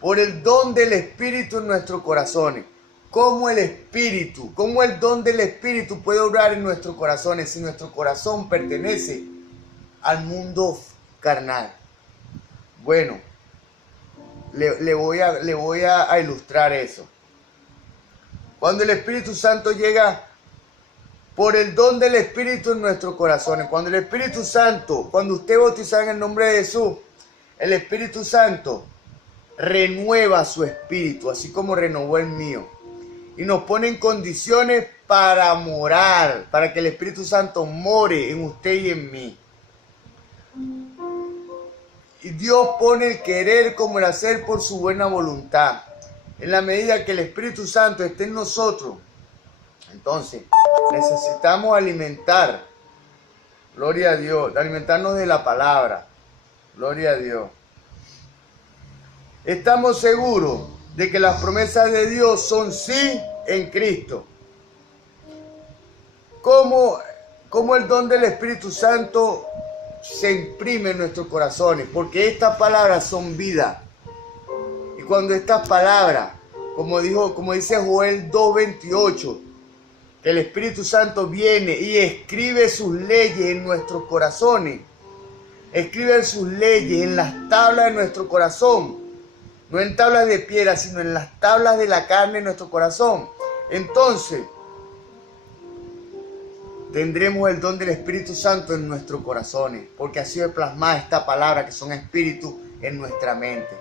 Por el don del Espíritu en nuestros corazones. ¿Cómo el don del Espíritu puede obrar en nuestros corazones si nuestro corazón pertenece al mundo carnal? Bueno, le voy a ilustrar eso. Cuando el Espíritu Santo llega por el don del Espíritu en nuestros corazones, cuando el Espíritu Santo, cuando usted bautiza en el nombre de Jesús, el Espíritu Santo renueva su espíritu, así como renovó el mío. Y nos pone en condiciones para morar, para que el Espíritu Santo more en usted y en mí. Y Dios pone el querer como el hacer por su buena voluntad. En la medida que el Espíritu Santo esté en nosotros, entonces necesitamos alimentar, gloria a Dios, alimentarnos de la palabra, gloria a Dios. Estamos seguros de que las promesas de Dios son sí en Cristo. ¿Cómo el don del Espíritu Santo se imprime en nuestros corazones? Porque estas palabras son vida. Y cuando estas palabras, como dice Joel 2:28, que el Espíritu Santo viene y escribe sus leyes en nuestros corazones, escribe sus leyes en las tablas de nuestro corazón, no en tablas de piedra, sino en las tablas de la carne de nuestro corazón. Entonces, tendremos el don del Espíritu Santo en nuestros corazones, porque ha sido plasmada esta palabra que son espíritu en nuestra mente.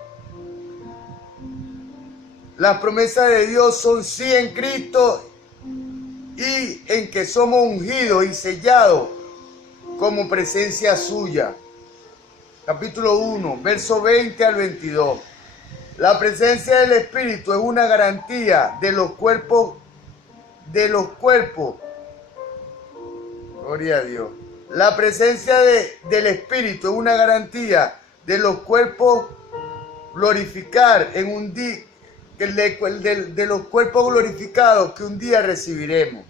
Las promesas de Dios son sí en Cristo y en que somos ungidos y sellados como presencia suya. Capítulo 1, verso 20 al 22. La presencia del Espíritu es una garantía de los cuerpos. Gloria a Dios. La presencia del Espíritu es una garantía de los cuerpos glorificar en un día, de los cuerpos glorificados que un día recibiremos.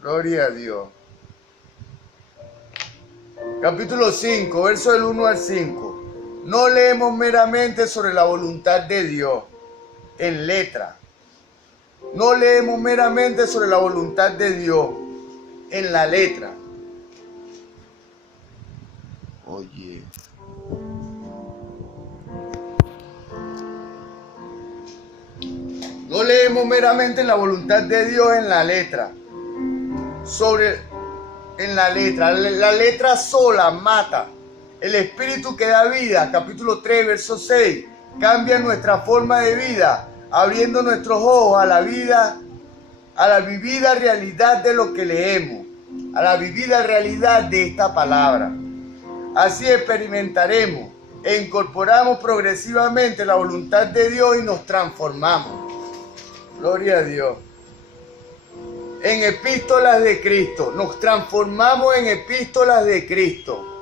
Gloria a Dios. Capítulo 5, verso del 1 al 5. No leemos meramente sobre la voluntad de Dios en letra. No leemos meramente sobre la voluntad de Dios en la letra. Oye. No leemos meramente la voluntad de Dios en la letra. La letra sola mata. El Espíritu que da vida, capítulo 3, verso 6, cambia nuestra forma de vida, abriendo nuestros ojos a la vida, a la vivida realidad de lo que leemos, a la vivida realidad de esta palabra. Así experimentaremos e incorporamos progresivamente la voluntad de Dios y nos transformamos. Gloria a Dios. En epístolas de Cristo. Nos transformamos en epístolas de Cristo.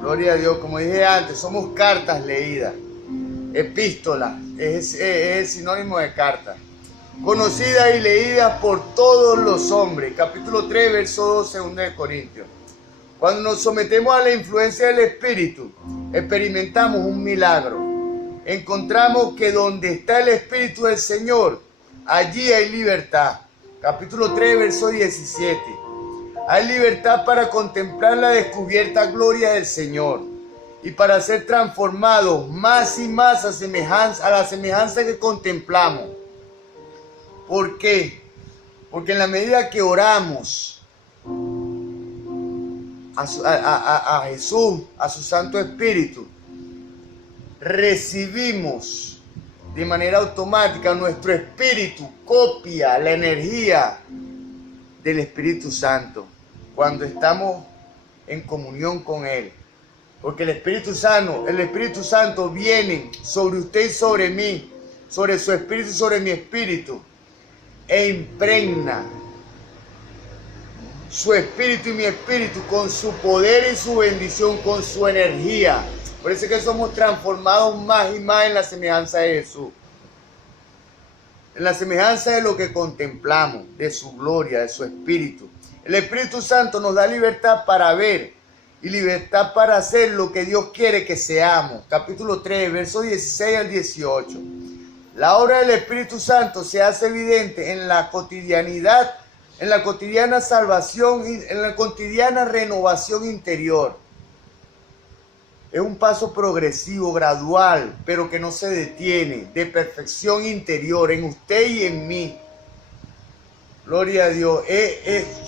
Gloria a Dios. Como dije antes, somos cartas leídas. epístola, es el sinónimo de carta. Conocidas y leídas por todos los hombres. Capítulo 3, verso 12, 2 de Corintios. Cuando nos sometemos a la influencia del Espíritu, experimentamos un milagro. Encontramos que donde está el Espíritu del Señor, allí hay libertad. Capítulo 3, verso 17. Hay libertad para contemplar la descubierta gloria del Señor y para ser transformados más y más a la semejanza que contemplamos. ¿Por qué? Porque en la medida que oramos a Jesús, a su Santo Espíritu, recibimos de manera automática, nuestro espíritu copia la energía del Espíritu Santo cuando estamos en comunión con Él. Porque el Espíritu Santo viene sobre usted y sobre mí, sobre su espíritu y sobre mi espíritu, e impregna su espíritu y mi espíritu con su poder y su bendición, con su energía. Por eso es que somos transformados más y más en la semejanza de Jesús. En la semejanza de lo que contemplamos, de su gloria, de su espíritu. El Espíritu Santo nos da libertad para ver y libertad para hacer lo que Dios quiere que seamos. Capítulo 3, versos 16 al 18. La obra del Espíritu Santo se hace evidente en la cotidianidad, en la cotidiana salvación, en la cotidiana renovación interior. Es un paso progresivo, gradual, pero que no se detiene, de perfección interior en usted y en mí. Gloria a Dios.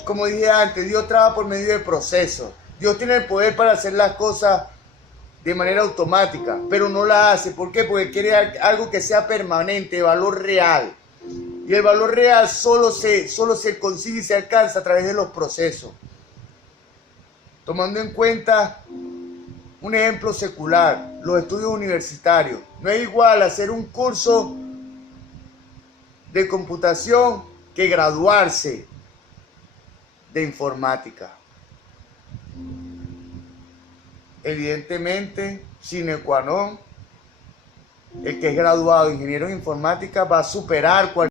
Como dije antes, Dios trabaja por medio de procesos. Dios tiene el poder para hacer las cosas de manera automática, pero no la hace. ¿Por qué? Porque quiere algo que sea permanente, de valor real. Y el valor real solo se consigue y se alcanza a través de los procesos. Tomando en cuenta un ejemplo secular, los estudios universitarios. No es igual hacer un curso de computación que graduarse de informática. Evidentemente, sine qua non, el que es graduado de ingeniero en informática va a superar cualquier